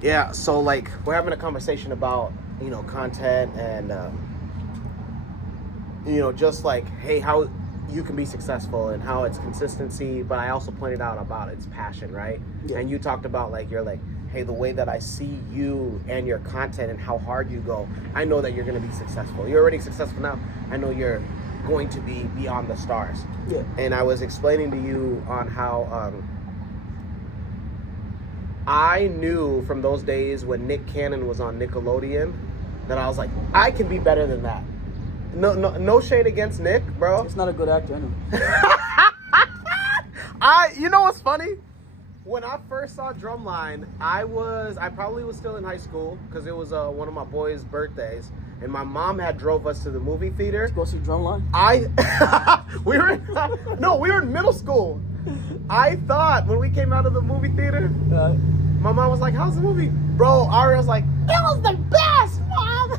Yeah, so like we're having a conversation about, content and just like, hey, how you can be successful and how it's consistency, but I also pointed out about its passion, right? Yeah. And you talked about like, you're like, hey, the way that I see you and your content and how hard you go, I know that you're going to be successful. You're already successful now. I know you're going to be beyond the stars. Yeah. And I was explaining to you on how I knew from those days when Nick Cannon was on Nickelodeon that I was like, I can be better than that. No shade against Nick, bro. He's not a good actor, anyway. You know what's funny? When I first saw Drumline, I probably was still in high school because it was one of my boys' birthdays, and my mom had drove us to the movie theater. Let's go see Drumline. We were in middle school. I thought when we came out of the movie theater, my mom was like, "How's the movie, bro?" Aria was like, "It was the best, mom."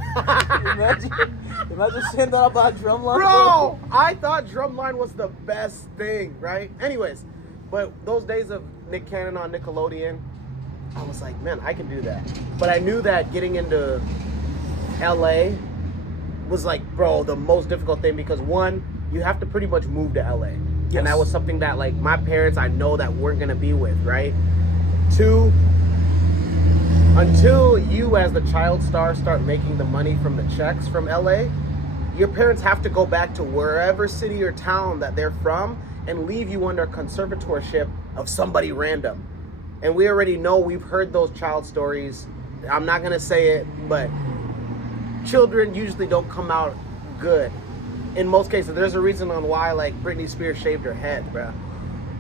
Imagine saying that about Drumline, bro. I thought Drumline was the best thing, right? Anyways, but those days of Nick Cannon on Nickelodeon, I was like, man, I can do that. But I knew that getting into LA was like, bro, the most difficult thing because one, you have to pretty much move to LA. Yes. And that was something that like my parents, I know that weren't gonna be with, right? Two, until you as the child star start making the money from the checks from LA, your parents have to go back to wherever city or town that they're from and leave you under conservatorship of somebody random. And we already know, we've heard those child stories. I'm not gonna say it, but children usually don't come out good. In most cases, there's a reason on why like Britney Spears shaved her head, bro.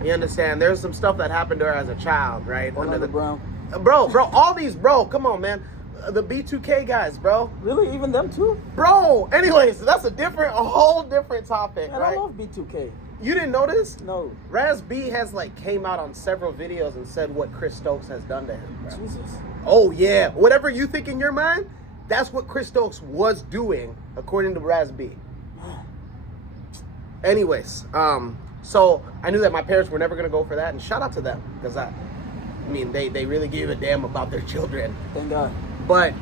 You understand? There's some stuff that happened to her as a child, right? Under the Brown. Bro, all these, come on, man. The B2K guys, bro. Really? Even them too? Bro, anyways, that's a whole different topic, Man, right? I love B2K. You didn't notice? No. Raz B has like came out on several videos and said what Chris Stokes has done to him, bro. Jesus. Oh yeah, whatever you think in your mind, that's what Chris Stokes was doing, according to Raz B. Anyways, so I knew that my parents were never gonna go for that, and shout out to them because they really gave a damn about their children. Thank God. But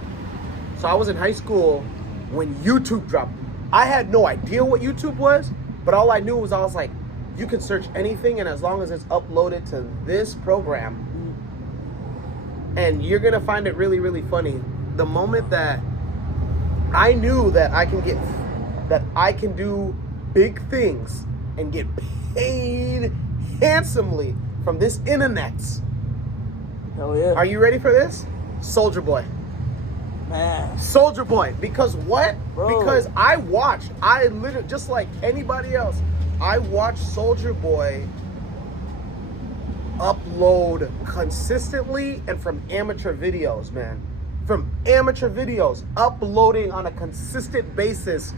so I was in high school when YouTube dropped. I had no idea what YouTube was, but all I knew was I was like, you can search anything, and as long as it's uploaded to this program, and you're gonna find it really, really funny. The moment that I knew that I can do big things and get paid handsomely from this internet. Hell yeah. Are you ready for this? Soulja Boy. Man. Soulja Boy. Because what? Bro. Because I literally, just like anybody else, I watched Soulja Boy upload consistently and from amateur videos, man. From amateur videos, uploading on a consistent basis.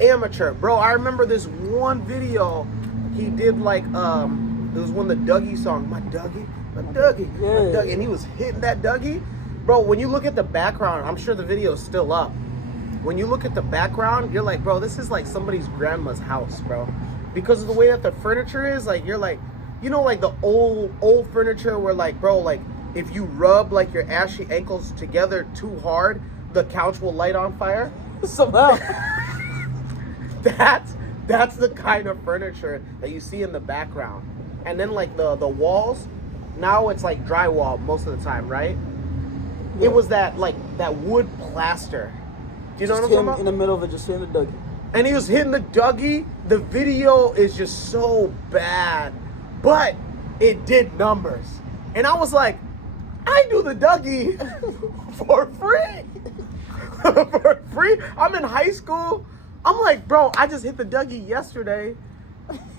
Amateur. Bro, I remember this one video he did like, it was one of the Dougie songs. My Dougie. Yeah. And he was hitting that Dougie. Bro, when you look at the background, I'm sure the video is still up. When you look at the background, you're like, bro, this is like somebody's grandma's house, bro. Because of the way that the furniture is, like, you're like, like the old furniture where like, bro, like if you rub like your ashy ankles together too hard, the couch will light on fire. Somehow. That's the kind of furniture that you see in the background. And then like the walls, now it's like drywall most of the time, right? Yeah. It was that wood plaster. Do you know what I'm talking about? In the middle of it, just hitting the Dougie. And he was hitting the Dougie. The video is just so bad, but it did numbers. And I was like, I do the Dougie for free. For free? I'm in high school. I'm like, bro, I just hit the Dougie yesterday.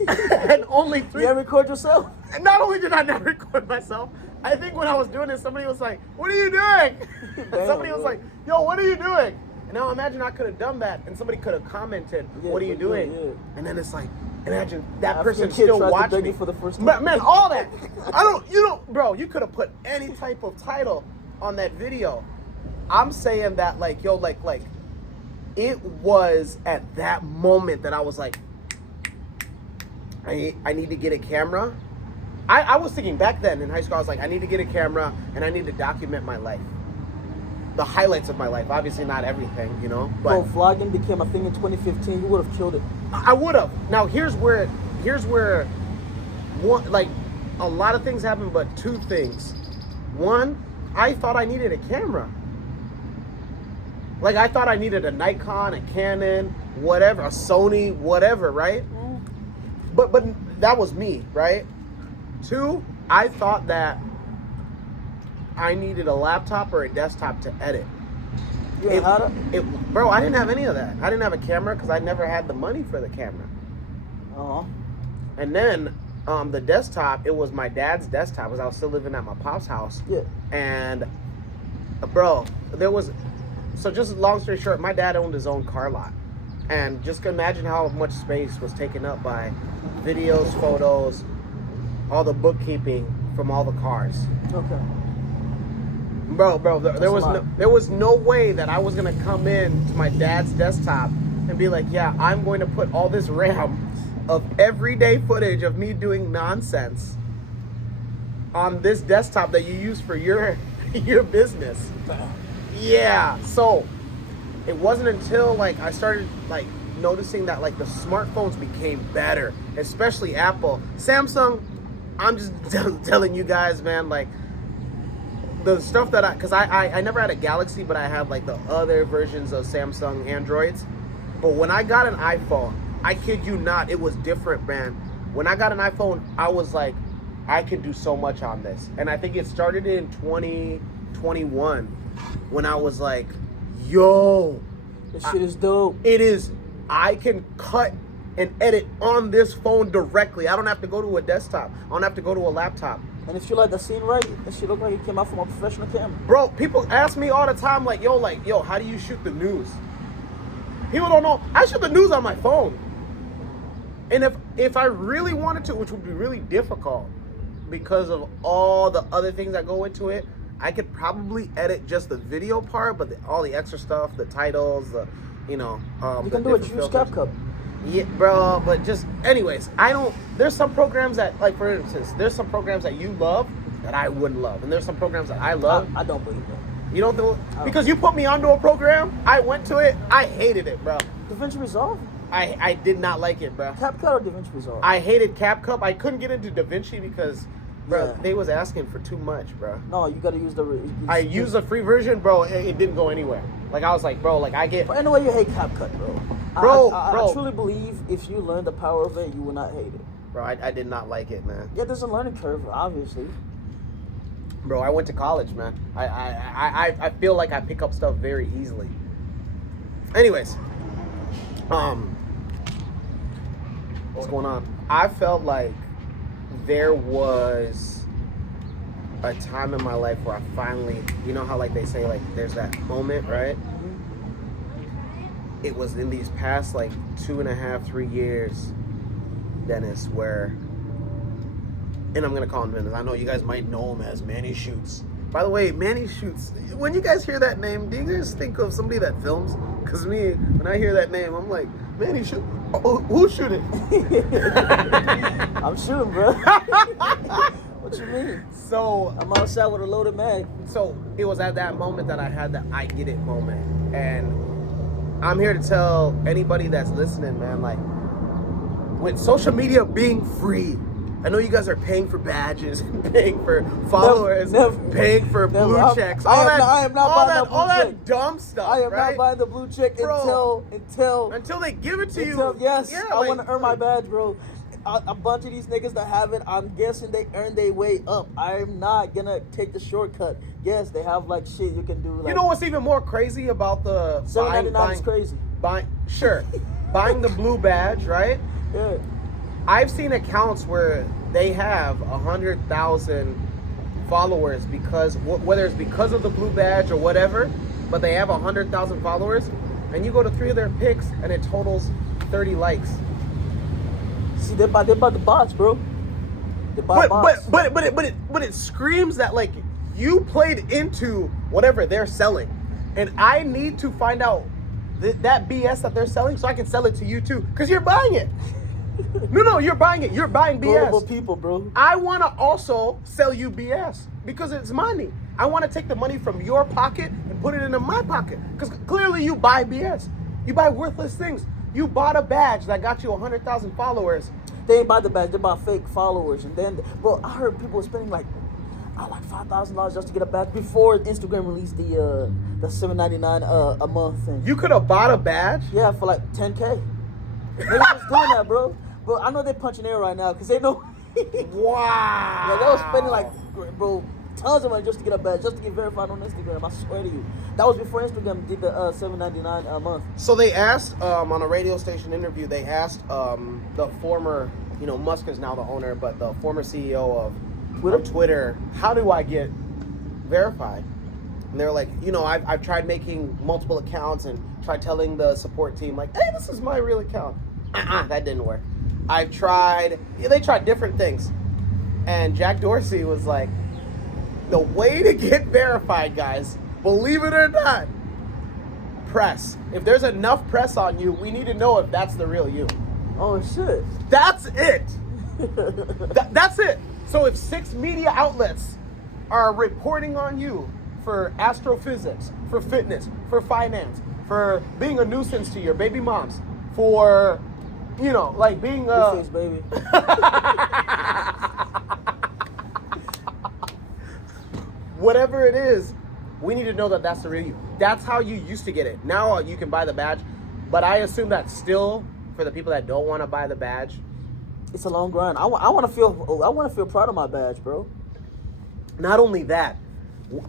And only 3. You didn't record yourself? And not only did I not record myself, I think when I was doing this, somebody was like, what are you doing? Damn, somebody was like, yo, what are you doing? And now imagine I could have done that and somebody could have commented, what are you doing? Yeah. And then it's like, imagine that African person still watching me. For the first time. Man, all that. Bro, you could have put any type of title on that video. I'm saying that like, yo, like, it was at that moment that I was like, I need to get a camera I was thinking back then in high school, I was like, I need to get a camera and I need to document my life. The highlights of my life. Obviously not everything, you know. But Bro, vlogging became a thing in 2015. You would have killed it. I would have. Now here's where one, like, a lot of things happened, but two things. One, I thought I needed a camera. Like, I thought I needed a Nikon, a Canon, whatever, a Sony, whatever, right? But that was me, right? Two, I thought that I needed a laptop or a desktop to edit. Bro, I didn't have any of that. I didn't have a camera because I never had the money for the camera. Uh-huh. And then the desktop, it was my dad's desktop because I was still living at my pop's house. Yeah. And, bro, there was... So just long story short, my dad owned his own car lot. And just imagine how much space was taken up by videos, photos, all the bookkeeping from all the cars. Okay. Bro, there was no way that I was gonna come in to my dad's desktop and be like, yeah, I'm going to put all this RAM of everyday footage of me doing nonsense on this desktop that you use for your business. Yeah, so it wasn't until like I started like noticing that like the smartphones became better, especially Apple. Samsung, I'm just telling you guys, man, like the stuff that because I never had a Galaxy, but I had like the other versions of Samsung Androids. But when I got an iPhone, I kid you not, it was different, man. When I got an iPhone, I was like, I can do so much on this. And I think it started in 2021 when I was like, yo, this shit is dope. It is. I can cut and edit on this phone directly. I don't have to go to a desktop. I don't have to go to a laptop. And if you like the scene right, that shit look like it came out from a professional camera. Bro, people ask me all the time, like, yo, how do you shoot the news? People don't know. I shoot the news on my phone. And if I really wanted to, which would be really difficult because of all the other things that go into it, I could probably edit just the video part, but all the extra stuff, the titles, you can do it. Use CapCut. Yeah, bro, but just, anyways, there's some programs that, like, for instance, there's some programs that you love that I wouldn't love. And there's some programs that I love. I don't believe that. You don't do it? Because you put me onto a program, I went to it, I hated it, bro. DaVinci Resolve? I did not like it, bro. CapCut or DaVinci Resolve? I hated CapCut. I couldn't get into DaVinci because, bro, Yeah. they was asking for too much, bro. No, you gotta use I used the free version, bro. It didn't go anywhere. Like, I was like, bro, like, I get... But anyway, you hate CapCut, bro. Bro, I truly believe if you learn the power of it, you will not hate it. Bro, I did not like it, man. Yeah, there's a learning curve, obviously. Bro, I went to college, man. I feel like I pick up stuff very easily. Anyways, what's going on? I felt like there was a time in my life where I finally, you know how like they say like there's that moment, right? It was in these past like 2.5, 3 years, Dennis, where, and I'm gonna call him Dennis. I know you guys might know him as Manny Shoots. By the way, Manny Shoots, when you guys hear that name, do you guys think of somebody that films? Because me, when I hear that name, I'm like, Manny Shoots, who's shooting? I'm shooting, bro. What you mean? So, I'm outside with a loaded mag. So, it was at that moment that I had the I get it moment. And I'm here to tell anybody that's listening, man, like, with social media being free, I know you guys are paying for badges, paying for followers, paying for blue checks, all that dumb stuff. I am not buying the blue check, bro, until they give it to you. Yes, yeah, I want to earn my badge, bro. A bunch of these niggas that have it, I'm guessing they earn their way up. I'm not gonna take the shortcut. Yes, they have like shit you can do. Like, you know what's even more crazy about the $7.99 is crazy. Buying the blue badge, right? Yeah. I've seen accounts where they have 100,000 followers because whether it's because of the blue badge or whatever, but they have 100,000 followers, and you go to 3 of their pics and it totals 30 likes. See, they buy the bots, bro. They buy bots. But it screams that like you played into whatever they're selling, and I need to find out that BS that they're selling so I can sell it to you too, because you're buying it. No, you're buying it. You're buying Gullible BS. people, bro. I want to also sell you BS because it's money. I want to take the money from your pocket and put it into my pocket because clearly you buy BS. You buy worthless things. You bought a badge that got you 100,000 followers. They ain't buy the badge. They buy fake followers, and then, bro, I heard people were spending like $5,000 just to get a badge before Instagram released the $7.99 a month thing. You could have bought a badge. Yeah, for like 10K. They was just doing that, bro. Bro, I know they're punching air right now because they know. Wow. Yeah, they were spending like, bro, tons of money just to get a badge, just to get verified on Instagram. I swear to you, that was before Instagram did the $7.99 a month. So they asked on a radio station interview. They asked the former, Musk is now the owner, but the former CEO of Twitter, how do I get verified? And they're like, I've tried making multiple accounts and tried telling the support team like, hey, this is my real account. That didn't work. They tried different things. And Jack Dorsey was like, the way to get verified, guys, believe it or not, press. If there's enough press on you, we need to know if that's the real you. Oh, shit. That's it. That's it. So if 6 media outlets are reporting on you for astrophysics, for fitness, for finance, for being a nuisance to your baby moms, for, being a... Face, baby. Whatever it is, we need to know that that's the real you. That's how you used to get it. Now you can buy the badge, but I assume that still, for the people that don't want to buy the badge, it's a long grind. I want to feel proud of my badge, bro. Not only that,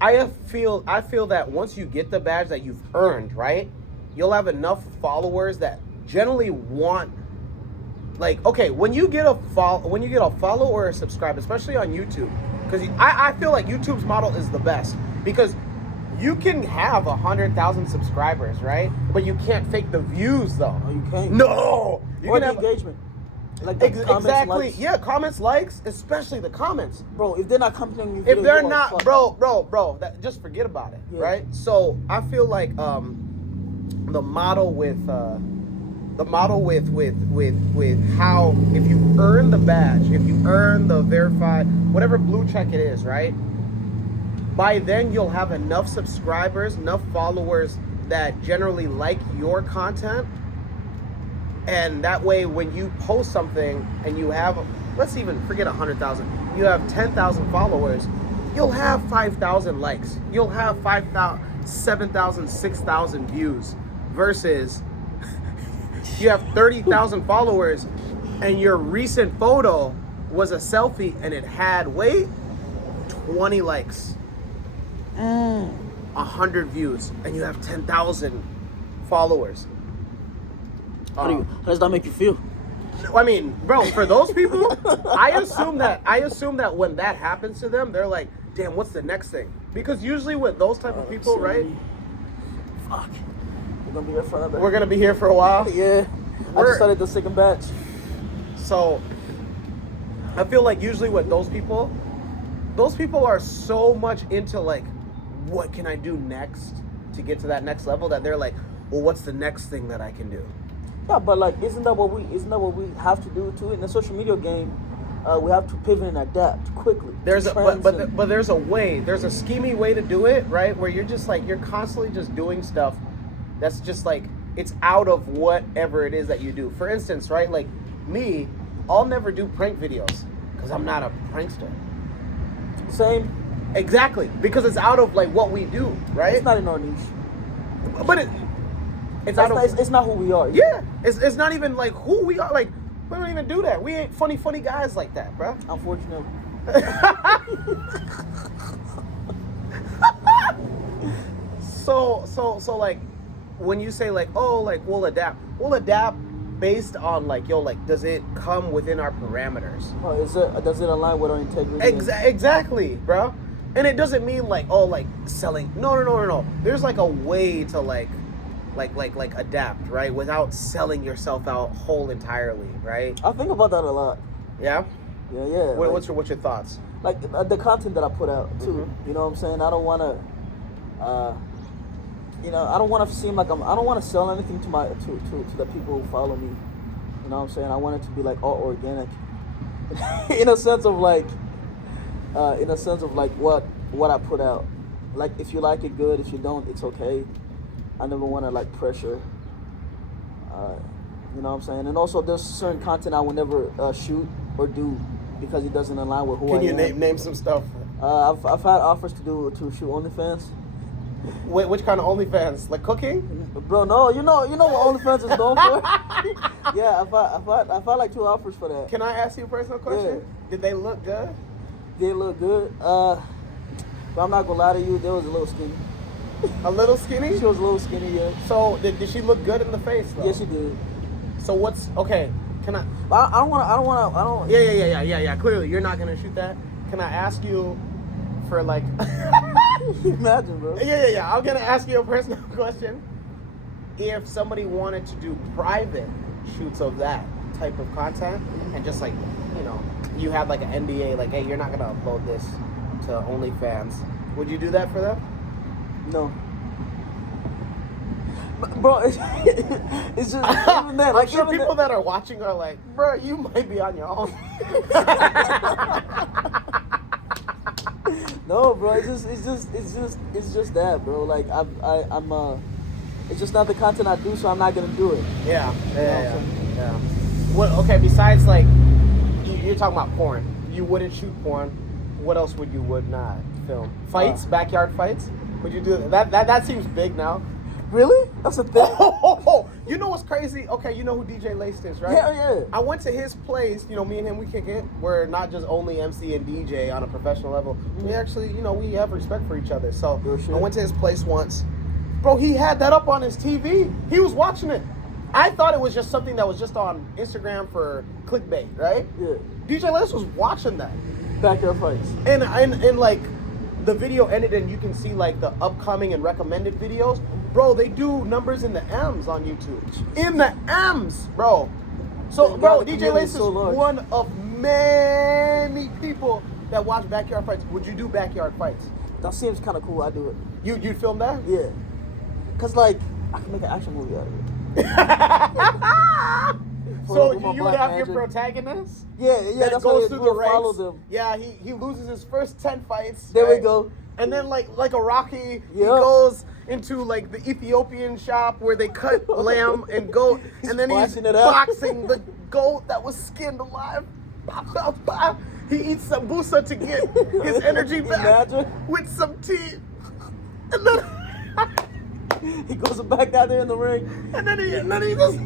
I feel that once you get the badge that you've earned, right, you'll have enough followers that generally want, like, okay, when you get a follow or a subscribe, especially on YouTube, because I feel like YouTube's model is the best because you can have 100,000 subscribers, right? But you can't fake the views though. Oh, you can't. No, you or can the have engagement. Like the comments, exactly. likes. Yeah, comments, likes, especially the comments. Bro, if they're not commenting, you If they're not, fuck. bro, just forget about it, Yeah. right? So I feel like the model with how if you earn the badge, if you earn the verified, whatever blue check it is, right? By then you'll have enough subscribers, enough followers that generally like your content. And that way, when you post something and you have, let's even forget 100,000, you have 10,000 followers, you'll have 5,000 likes. You'll have 5,000, 7,000, 6,000 views versus you have 30,000 followers and your recent photo was a selfie and it had, 20 likes, 100 views, and you have 10,000 followers. How does that make you feel? I mean, bro, for those people, I assume that when that happens to them, they're like, damn, what's the next thing? Because usually with those type of people, right? Fuck. We're gonna be here for another. We're gonna be here for a while. Yeah. I just started the second batch. So I feel like usually with those people are so much into like, what can I do next to get to that next level that they're like, well, what's the next thing that I can do? Yeah, but like, isn't that what we have to do too in the social media game? We have to pivot and adapt quickly. There's a way. There's a schemy way to do it, right? Where you're just like, you're constantly just doing stuff that's just like, it's out of whatever it is that you do. For instance, right? Like me, I'll never do prank videos because I'm not a prankster. Same. Exactly, because it's out of like what we do, right? It's not in our niche. But it's out of. It's not who we are. Yeah, it's not even like who we are. Like we don't even do that. We ain't funny guys like that, bro. Unfortunately. So like when you say like, oh, like we'll adapt based on like, yo, like does it come within our parameters? Oh, does it align with our integrity? Exactly, bro. And it doesn't mean like, oh, like selling. No. There's like a way to like adapt, right? Without selling yourself out whole entirely, right? I think about that a lot. Yeah. Yeah. What's your thoughts? Like the content that I put out too. Mm-hmm. You know what I'm saying? I don't want to. I don't want to seem like I don't want to sell anything to the people who follow me. You know what I'm saying? I want it to be like all organic, in a sense of like, what I put out. Like if you like it, good. If you don't, it's okay. I never want to like pressure. You know what I'm saying? And also, there's certain content I will never shoot or do because it doesn't align with who I am. Can you name some stuff? I've had offers to shoot OnlyFans. Wait, which kind of OnlyFans? Like cooking? Bro, no, you know what OnlyFans is known for. Yeah, I've had like 2 offers for that. Can I ask you a personal question? Yeah. Did they look good? They look good. But I'm not gonna lie to you, they was a little skinny. A little skinny? She was a little skinny, yeah. So did she look good in the face though? Yeah, she did. So what's okay? Can I? I don't want. Yeah. Clearly, you're not gonna shoot that. Can I ask you for like? Imagine, bro. Yeah. I'm gonna ask you a personal question. If somebody wanted to do private shoots of that type of content, and just like, you know, you had like an NDA, like, hey, you're not gonna upload this to OnlyFans, would you do that for them? No. Bro, it's just even that. I'm sure people that are watching are like, bro, you might be on your own. No, bro, it's just that, bro. Like I'm it's just not the content I do, so I'm not gonna do it. Yeah. What? Okay, besides like, you're talking about porn. You wouldn't shoot porn. What else would not film? Fights, backyard fights. Would you do that? That seems big now. Really? That's a thing? You know what's crazy? Okay, you know who DJ Laced is, right? Yeah. I went to his place, you know, me and him, we kick it. We're not just only MC and DJ on a professional level. We actually, you know, we have respect for each other. So I went to his place once. Bro, he had that up on his TV. He was watching it. I thought it was just something that was just on Instagram for clickbait, right? Yeah. DJ Laced was watching that. Backyard fights. And like, the video ended and you can see like the upcoming and recommended videos. Bro, they do numbers in the M's on YouTube. In the M's, bro. So, bro, DJ Laced is one of many people that watch backyard fights. Would you do backyard fights? That seems kind of cool. I do it. You'd film that? Yeah. Cause like I can make an action movie out of it. So you would have your protagonist? Yeah. That That's goes what through the ranks. follow them. Yeah, he loses his first 10 fights. There right? we go. And then like a Rocky, he goes into like the Ethiopian shop where they cut lamb and goat, and then he's boxing the goat that was skinned alive. He eats sambusa to get his energy back with some tea, and then he goes back out there in the ring, and then he just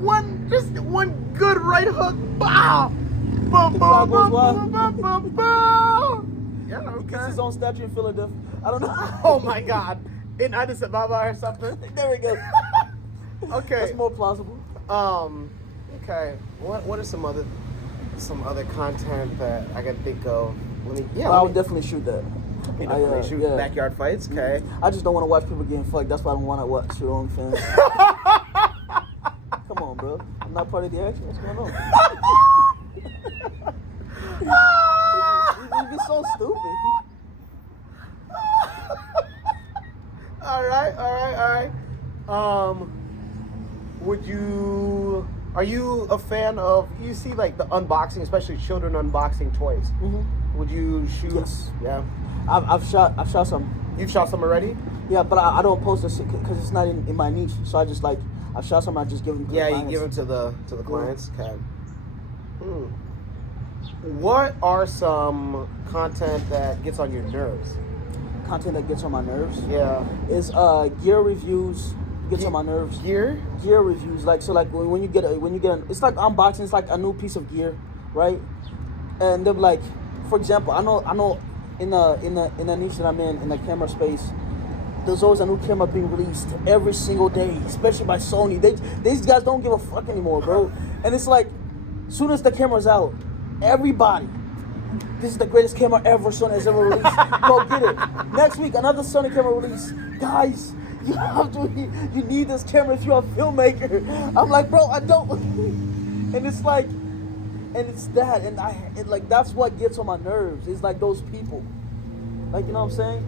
one good right hook. Bow. Boom, boom, boom, boom, boom, boom. Yeah, okay. He gets his own statue in Philadelphia. I don't know. Oh my God. In Addis Ababa or something. There we go. Okay. That's more plausible. Okay. What are some other content that I can think of? I would definitely shoot that. You definitely shoot backyard fights. Okay. I just don't want to watch people getting fucked. That's why I don't want to watch your own fans. Come on, bro. I'm not part of the action. What's going on? You'd be so stupid. All right. Are you a fan of, you see like the unboxing, especially children unboxing toys? Mm-hmm. Would you shoot? Yes. Yeah. I've shot some. You've shot some already? Yeah, but I don't post this because it's not in my niche. So I just like, I've shot some, I just give them to the clients. Yeah, you give them to the clients. Okay. What are some content that gets on your nerves? Content that gets on my nerves? Yeah. Is gear reviews gets on my nerves. Gear reviews, like when you get it's like unboxing, it's like a new piece of gear, right? And they're like, for example, I know in the niche that I'm in the camera space, there's always a new camera being released every single day, especially by Sony. These guys don't give a fuck anymore, bro. And it's like, as soon as the camera's out, everybody, this is the greatest camera ever Sony has ever released. Go get it. Next week, another Sony camera release. Guys, you need this camera if you're a filmmaker. I'm like, bro, I don't. And it's like, and it's that, and like that's what gets on my nerves. It's like those people, like, you know what I'm saying?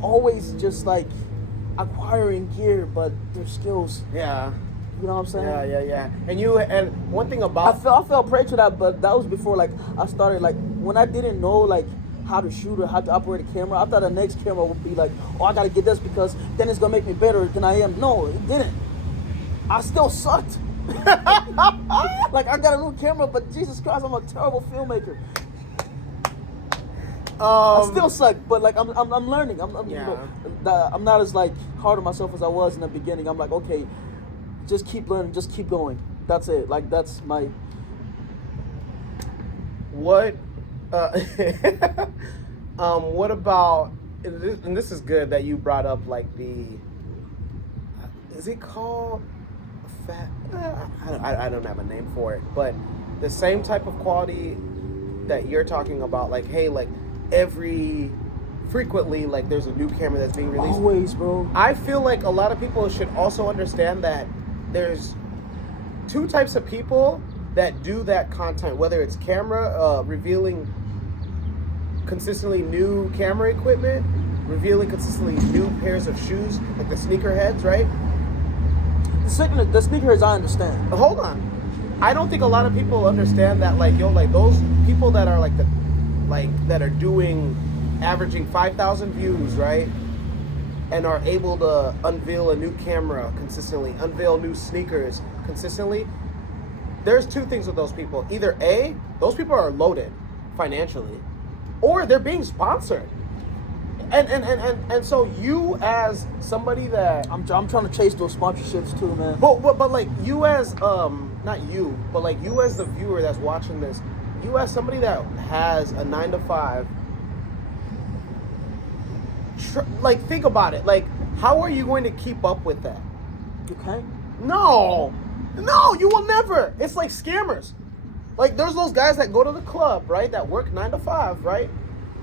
Always just like acquiring gear, but their skills. Yeah. You know what I'm saying? Yeah. And one thing about I fell prey to that, but that was before like I started like when I didn't know like how to shoot or how to operate a camera. I thought the next camera would be like, oh, I gotta get this because then it's gonna make me better than I am. No, it didn't. I still sucked. Like I got a new camera, but Jesus Christ, I'm a terrible filmmaker. I still suck, but like I'm learning. I'm not as like hard on myself as I was in the beginning. I'm like, okay, just keep learning, just keep going. That's it. Like that's my. What what about, and this is good that you brought up like is it called fat? I don't have a name for it, but the same type of quality that you're talking about, like, hey, like frequently, like there's a new camera that's being released. Always, bro. I feel like a lot of people should also understand that there's two types of people that do that content, whether it's camera, revealing consistently new camera equipment, revealing consistently new pairs of shoes, like the sneakerheads, right? The sneakerheads, I understand. Hold on. I don't think a lot of people understand that, like, yo, like those people that are that are doing, averaging 5,000 views, right? And are able to unveil a new camera consistently, unveil new sneakers consistently. There's two things with those people. Either A, those people are loaded financially, or they're being sponsored. And so you as somebody that I'm trying to chase those sponsorships too, man. but like you as not you, but like you as the viewer that's watching this, you as somebody that has a 9-to-5, like think about it. Like, how are you going to keep up with that? Okay. No, you will never. It's like scammers. Like there's those guys that go to the club, right? That work 9-to-5, right?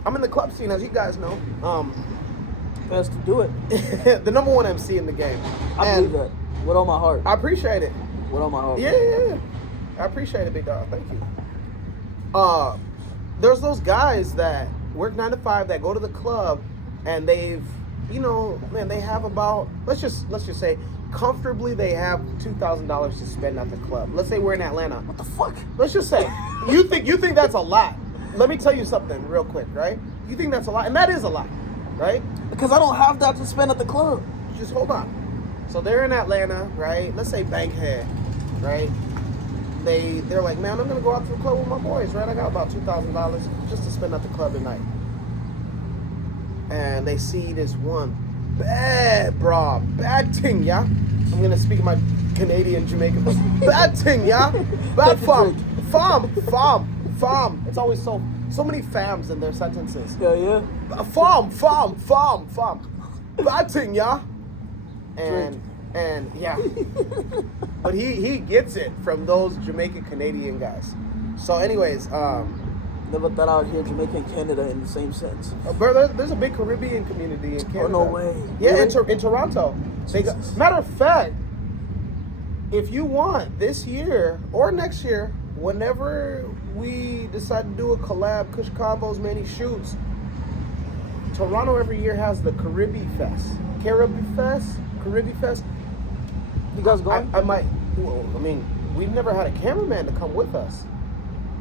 I'm in the club scene, as you guys know. Best to do it. The number one MC in the game. I believe that with all my heart. I appreciate it. With all my heart. Yeah. I appreciate it, big dog. Thank you. There's those guys that work 9-to-5 that go to the club, and they've, they have about, let's just say, comfortably they have $2,000 to spend at the club. Let's say we're in Atlanta. What the fuck? Let's just say you think that's a lot. Let me tell you something real quick, right? You think that's a lot, and that is a lot, right? Because I don't have that to spend at the club. Just hold on. So they're in Atlanta, right? Let's say Bankhead, right? They're like, man, I'm gonna go out to the club with my boys, right? I got about $2,000 just to spend at the club tonight. And they see this one bad thing, yeah? I'm gonna speak my Canadian Jamaican. Bad thing, yeah? Bad farm. It's always so many fams in their sentences. Yeah. Farm. Bad thing, yeah? And yeah. But he gets it from those Jamaican Canadian guys. So anyways, never thought out here Jamaica and Canada in the same sense. Bro, there's a big Caribbean community in Canada. Oh, no way. Yeah, really? in Toronto. Matter of fact, if you want, this year or next year, whenever we decide to do a collab, Kush Combos, Manny Shoots, Toronto every year has the Caribbean Fest. You guys going? I might. Well, I mean, we've never had a cameraman to come with us.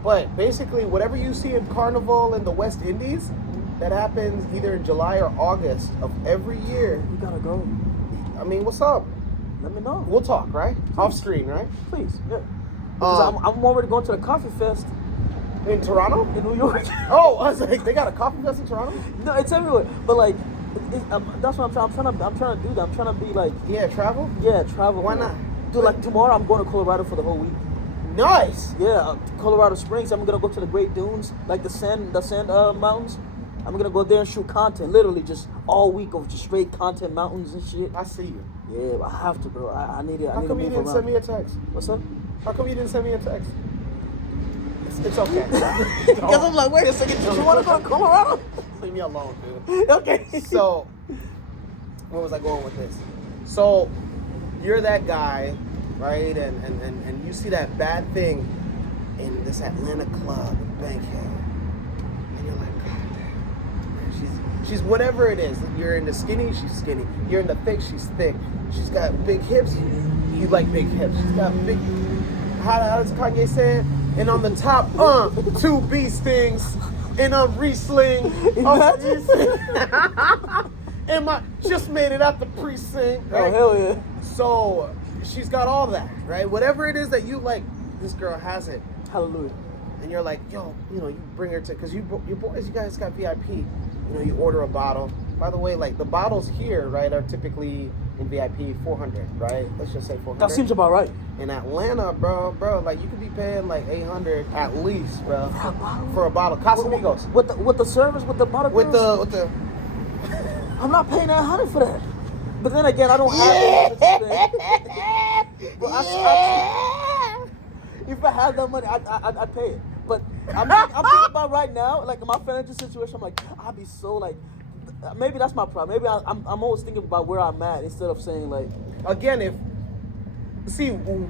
But basically, whatever you see in Carnival in the West Indies, that happens either in July or August of every year. We gotta go. I mean, what's up? Let me know. We'll talk, right? Off screen, right? Please, yeah. Because I'm already going to the coffee fest. In Toronto? In New York. Oh, I was like, they got a coffee fest in Toronto? No, it's everywhere. But like, that's what I'm trying to do that. I'm trying to be like. Yeah, travel? Yeah, travel. Why not? Dude, like tomorrow I'm going to Colorado for the whole week. Nice. Yeah, Colorado Springs. I'm gonna go to the Great Dunes, like the sand mountains. I'm gonna go there and shoot content, literally just all week of just straight content mountains and shit. I see you. Yeah, I have to, bro. I need it. How come you didn't send me a text? What's up? How come you didn't send me a text? It's okay. Because I'm like, wait a second. Do you want to go to Colorado? Leave me alone, dude. Okay. So, where was I going with this? So, you're that guy, right? And you see that bad thing in this Atlanta club in Bankhead. And you're like, God damn. Man, she's whatever it is. You're into skinny, she's skinny. You're into thick, she's thick. She's got big hips, you like big hips. She's got big. How does Kanye say it? And on the top, 2 bee stings, and a Riesling. And just made it out the precinct. Right? Oh hell yeah! So she's got all that, right? Whatever it is that you like, this girl has it. Hallelujah. And you're like, yo, you bring her to, because your boys, you guys got VIP. You order a bottle. By the way, like the bottles here, right, are typically in VIP 400, right? Let's just say 400. That seems about right. In Atlanta, bro, like you could be paying like 800 at least, bro, for a bottle. Casamigos. With the service, with the bottle. With the. I'm not paying 100 for that. But then again, I don't have that much spend. If I had that money, I'd pay it. But I'm thinking about right now, like in my financial situation, I'm like, I'd be so like, maybe that's my problem. Maybe I'm always thinking about where I'm at instead of saying like. Again,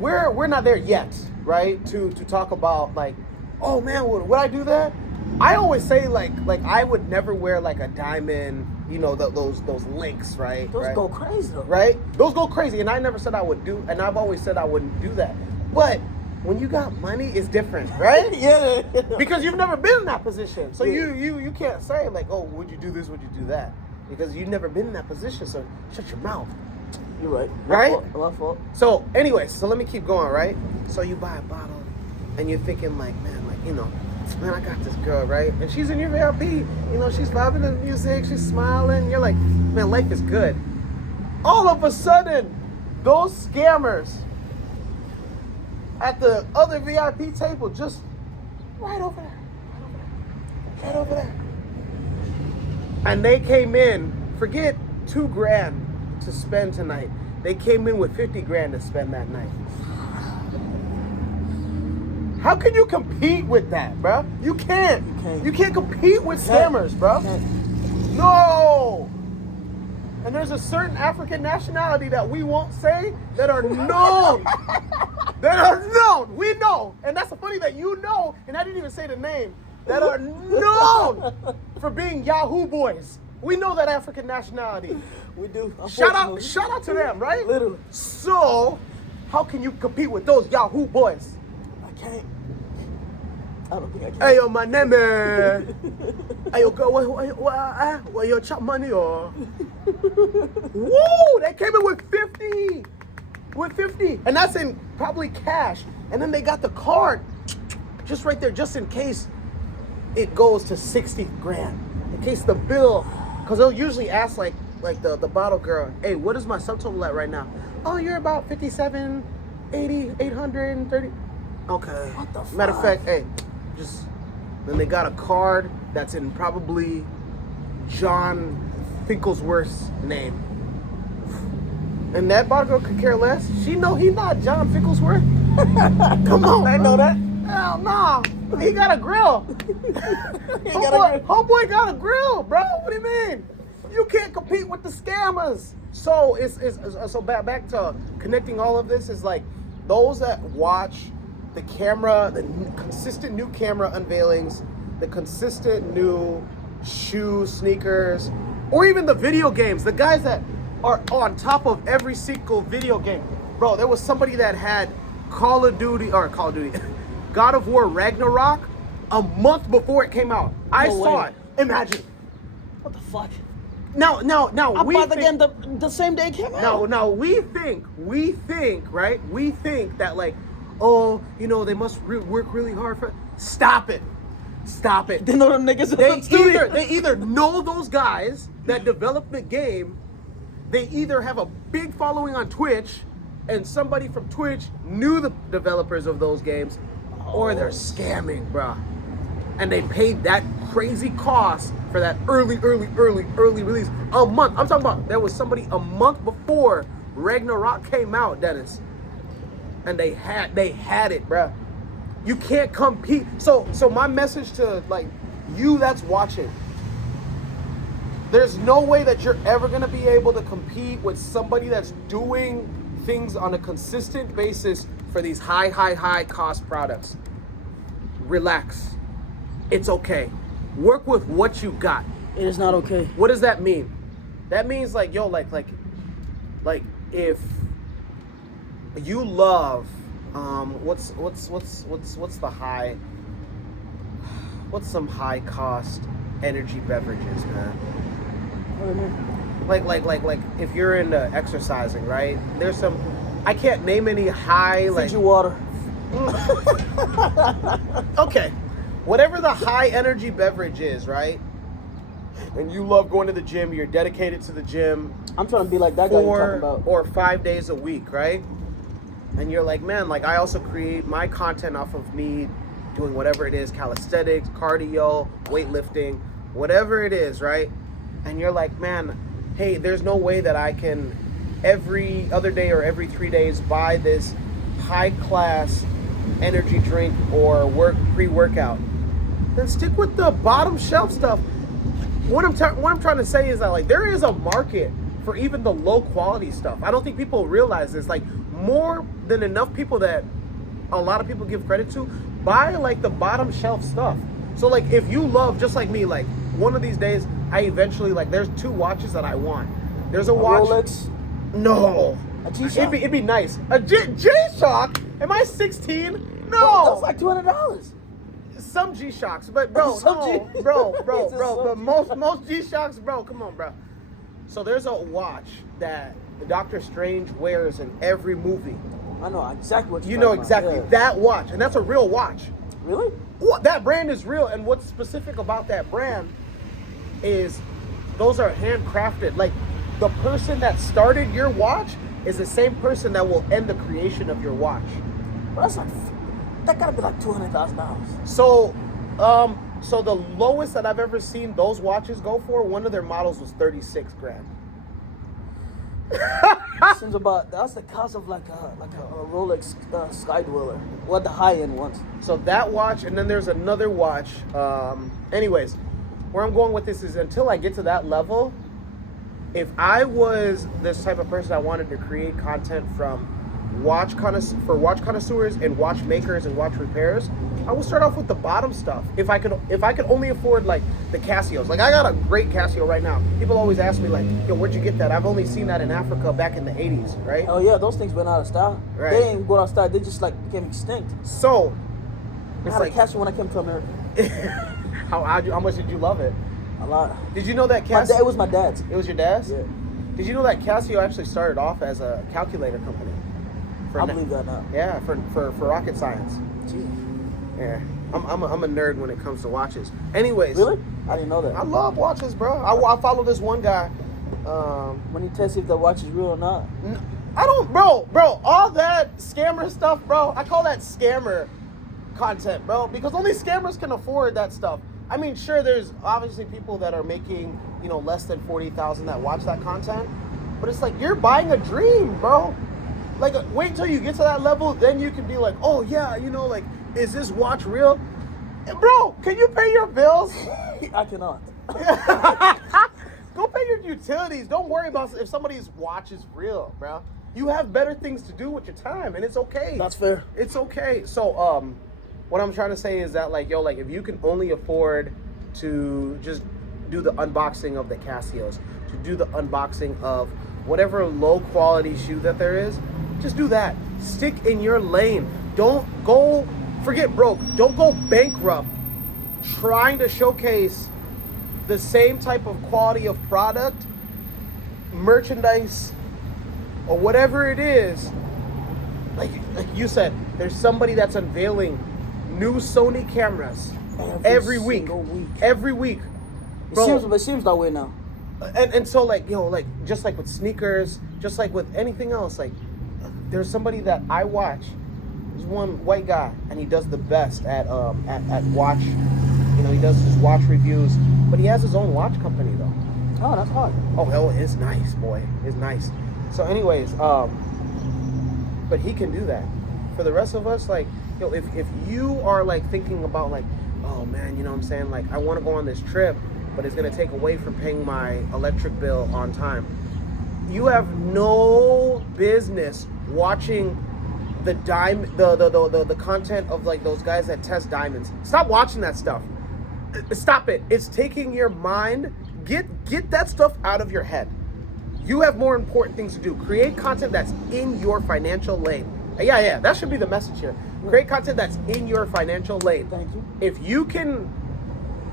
we're not there yet, right? To talk about like, oh man, would I do that? I always say like I would never wear like a diamond, those links, right? Those go crazy, though. Right? Those go crazy, and I never said I would do, and I've always said I wouldn't do that. But when you got money, it's different, right? Yeah. Because you've never been in that position, so you can't say like, oh, would you do this? Would you do that? Because you've never been in that position, so shut your mouth. You're right. Right? My fault. So, anyways, so let me keep going, right? So you buy a bottle, and you're thinking like, man, man, I got this girl, right? And she's in your VIP. She's vibing to the music. She's smiling. You're like, man, life is good. All of a sudden, those scammers at the other VIP table just right over there. And they came in, forget $2,000 to spend tonight. They came in with $50,000 to spend that night. How can you compete with that, bro? You can't. You can't compete with scammers, bro. No. And there's a certain African nationality that we won't say that are known. We know. And that's funny that you know, and I didn't even say the name, that are known for being Yahoo boys. We know that African nationality. We do. Shout out to them, right? Literally. So, how can you compete with those Yahoo boys? I can't. I don't think I can. Hey, yo, my name is. Hey, yo, girl, what your chop money or? Woo! They came in with 50. With 50. And that's in probably cash. And then they got the card just right there, just in case it goes to $60,000. In case the bill, because they'll usually ask like the bottle girl, hey, what is my subtotal at right now? Oh, you're about 57, 80, 830. Okay. What the fuck? Matter of fact, hey, then they got a card that's in probably John Finkelworth's name. And that bottle girl could care less. She know he not John Finkelworth. Come on, I know that. Hell no. He got a grill. Homeboy got a grill, bro. What do you mean? You can't compete with the scammers. So so back to connecting all of this is like those that watch the camera, the consistent new camera unveilings, the consistent new shoes, sneakers, or even the video games. The guys that are on top of every single video game. Bro, there was somebody that had God of War Ragnarok a month before it came out. I saw it. Imagine. What the fuck? Now, I we bought think, the game the same day it came out. No, we think, right? We think that like, oh, they must work really hard for. Stop it. They know them niggas. They either know those guys that developed the game. They either have a big following on Twitch, and somebody from Twitch knew the developers of those games, or they're scamming, bruh. And they paid that crazy cost for that early release. A month. I'm talking about there was somebody a month before Ragnarok came out, Dennis. And they had it, bruh. You can't compete. So my message to like you that's watching, there's no way that you're ever gonna be able to compete with somebody that's doing things on a consistent basis for these high cost products. Relax. It's okay. Work with what you got. It is not okay. What does that mean? That means like, yo, like if you love what's the high, what's some high cost energy beverages, man? What do you mean? Like if you're into exercising, right? There's some, I can't name any high like Fiji water. okay, whatever the high energy beverage is, right? And you love going to the gym, you're dedicated to the gym I'm trying to be like that guy you're talking 4 about. or 5 days a week, right? And you're like, man, like I also create my content off of me doing whatever it is, calisthenics, cardio, weightlifting, whatever it is, right? And you're like, man, hey, there's no way that I can every other day or every 3 days buy this high class energy drink or pre-workout. Then stick with the bottom shelf stuff. What I'm trying to say is that like there is a market for even the low quality stuff. I don't think people realize this. Like more than enough people that a lot of people give credit to buy like the bottom shelf stuff. So like if you love, just like me, like one of these days I eventually like there's 2 watches that I want. There's a watch. Rolex. No. A G-Shock. It'd be nice. A G-Shock? Am I 16? No. Bro, that's like $200. Some G-Shocks, but bro, Some no, G- bro, It's a but some most G-Shocks, bro, come on, bro. So there's a watch that Doctor Strange wears in every movie. I know exactly what You you're know talking exactly about. that watch, and that's a real watch. Yeah. Really? That brand is real, and what's specific about that brand is those are handcrafted. Like the person that started your watch is the same person that will end the creation of your watch. Bro, that gotta be like $200,000. So, so the lowest that I've ever seen those watches go for, one of their models was 36 grand. Seems about that's the cost of like a Rolex Skydweller. What the high end ones. So that watch, and then there's another watch. Anyways, where I'm going with this is until I get to that level, if I was this type of person, I wanted to create content from watch connoisseurs and watchmakers and watch repairers, I would start off with the bottom stuff. If I could only afford like the Casios. Like I got a great Casio right now. People always ask me like, yo, where'd you get that? I've only seen that in Africa back in the 80s, right? Oh yeah, those things went out of style. Right. They ain't go out of style. They just like became extinct. So I it's had like a Casio when I came to America. how much did you love it? A lot. Did you know that It Casio? was my dad's. It was your dad's? Yeah. Did you know that Casio actually started off as a calculator company? I believe that now. Yeah, for rocket science. Gee. Yeah, I'm a nerd when it comes to watches. Anyways, Really? I didn't know that. I love watches, bro. I follow this one guy. When you test if the watch is real or not. I don't, bro. All that scammer stuff, bro. I call that scammer content, bro, because only scammers can afford that stuff. I mean, sure, there's obviously people that are making less than 40,000 that watch that content, but it's like you're buying a dream, bro. Like, wait till you get to that level, then you can be like, oh yeah, like, is this watch real? Bro, can you pay your bills? I cannot. Go pay your utilities. Don't worry about if somebody's watch is real, bro. You have better things to do with your time, and it's okay. That's fair. It's okay. So, what I'm trying to say is that, like, if you can only afford to just do the unboxing of the Casios, to do the unboxing of whatever low quality shoe that there is, just do that. Stick in your lane. Don't go, forget broke. Don't go bankrupt trying to showcase the same type of quality of product, merchandise, or whatever it is. Like you said, there's somebody that's unveiling new Sony cameras every week. Every week. It seems that way now. And so like just like with sneakers, just like with anything else, like there's somebody that I watch. There's one white guy, and he does the best at watch. He does his watch reviews, but he has his own watch company though. Oh, that's hard. Oh hell, it's nice, boy. It's nice. So anyways, but he can do that. For the rest of us, like, if you are like thinking about like, oh man, what I'm saying, like I want to go on this trip, but it's gonna take away from paying my electric bill on time. You have no business watching the content of like those guys that test diamonds. Stop watching that stuff. Stop it. It's taking your mind. Get that stuff out of your head. You have more important things to do. Create content that's in your financial lane. Yeah, that should be the message here. Create content that's in your financial lane. Thank you. If you can,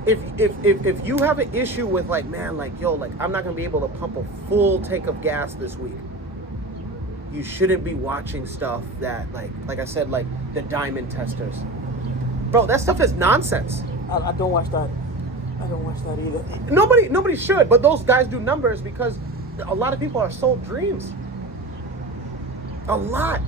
if you have an issue with like, man, like, yo, like, I'm not gonna be able to pump a full tank of gas this week, you shouldn't be watching stuff that, like I said, like the diamond testers. Bro, that stuff is nonsense. I don't watch that. I don't watch that either. Nobody should, but those guys do numbers because a lot of people are sold dreams. A lot.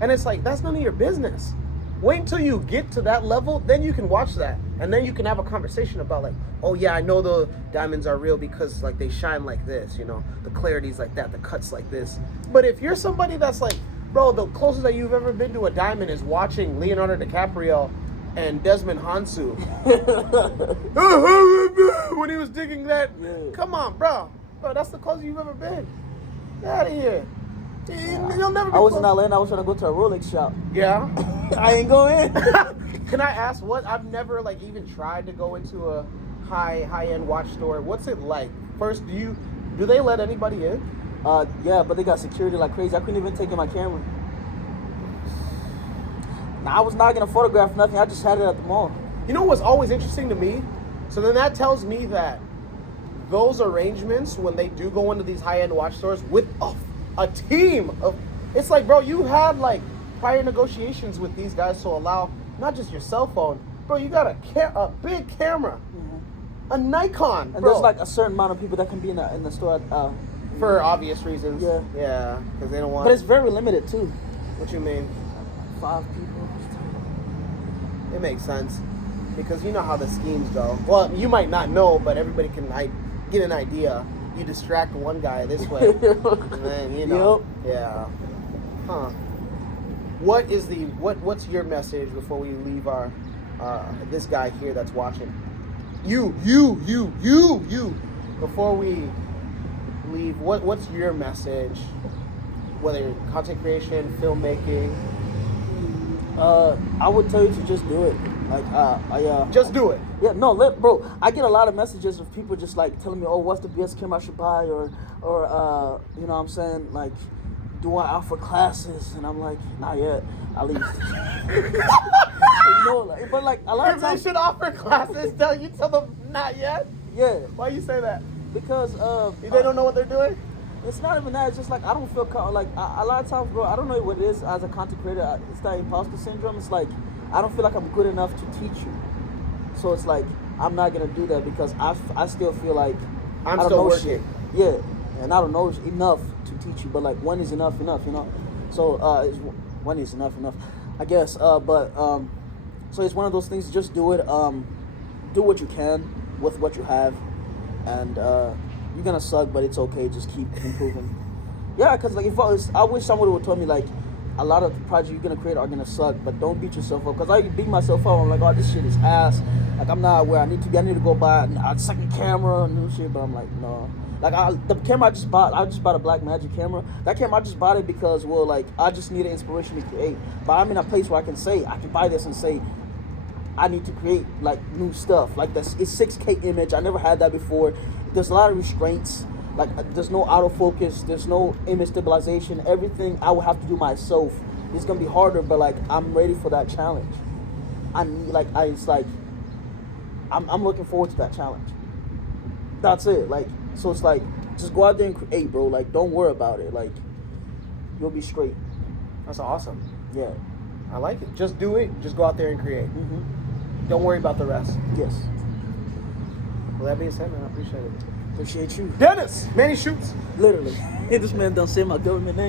And it's like, that's none of your business. Wait until you get to that level, then you can watch that. And then you can have a conversation about like, oh yeah, I know the diamonds are real because like they shine like this, you know, the clarity's like that, the cuts like this. But if you're somebody that's like, bro, the closest that you've ever been to a diamond is watching Leonardo DiCaprio and Desmond Hansu when he was digging that. Yeah. Come on, bro, that's the closest you've ever been. Get out of here. You'll never be I was close. in Atlanta. I was trying to go to a Rolex shop. Yeah. I ain't going. Can I ask what? I've never like even tried to go into a high-end watch store. What's it like? First, do they let anybody in? Yeah, but they got security like crazy. I couldn't even take in my camera. Nah, I was not gonna photograph nothing. I just had it at the mall. You know what's always interesting to me? So then that tells me that those arrangements, when they do go into these high-end watch stores with a team of, it's like, bro, you had like prior negotiations with these guys to allow not just your cell phone, bro. You got a big camera, a Nikon, and bro. there's like a certain amount of people that can be in the store. For obvious reasons. Yeah, because they don't want. But it's very limited too. What you mean? 5 people. It makes sense because you know how the schemes go. Well, you might not know, but everybody can get an idea. You distract one guy this way, and then you know. Yep. Yeah. Huh. What's your message before we leave our this guy here that's watching? You. Before we leave, what's your message? Whether content creation, filmmaking. I would tell you to just do it. Like just do it. Yeah, no, bro. I get a lot of messages of people just like telling me, "Oh, what's the best camera I should buy?" Or you know what I'm saying, like, do I offer classes? And I'm like, not yet, at least. You know, like, but like a lot of times they should offer classes. Tell them not yet. Yeah. Why you say that? Because they don't know what they're doing. It's not even that. It's just like I don't feel like a lot of times, bro. I don't know what it is as a content creator. It's that imposter syndrome. It's like I don't feel like I'm good enough to teach you. So it's like I'm not gonna do that because I still feel like I'm still working. Shit. Yeah, and I don't know enough to teach you. But like one is enough, you know. So one is enough, I guess. So it's one of those things. Just do it. Do what you can with what you have, and you're gonna suck, but it's okay. Just keep improving. Yeah, because like I wish somebody would tell me like a lot of the projects you're gonna create are gonna suck, but don't beat yourself up. Because I beat myself up. I'm like, oh, this shit is ass. Like I'm not where I need to be. I need to go buy a second camera and new shit. But I'm like, no. Like the camera I just bought a Black Magic camera. That camera I just bought it because like I just needed inspiration to create. But I'm in a place where I can buy this and say, I need to create like new stuff. Like it's 6K image. I never had that before. There's a lot of restraints. Like there's no autofocus. There's no image stabilization. Everything I will have to do myself. It's gonna be harder, but like I'm ready for that challenge. I'm looking forward to that challenge. That's it. Like so, it's like just go out there and create, bro. Like don't worry about it. Like you'll be straight. That's awesome. Yeah, I like it. Just do it. Just go out there and create. Mm-hmm. Don't worry about the rest. Yes. Well, that being said, man, I appreciate it. Appreciate you. Dennis, Manny Shoots. Literally. This man done say my government name.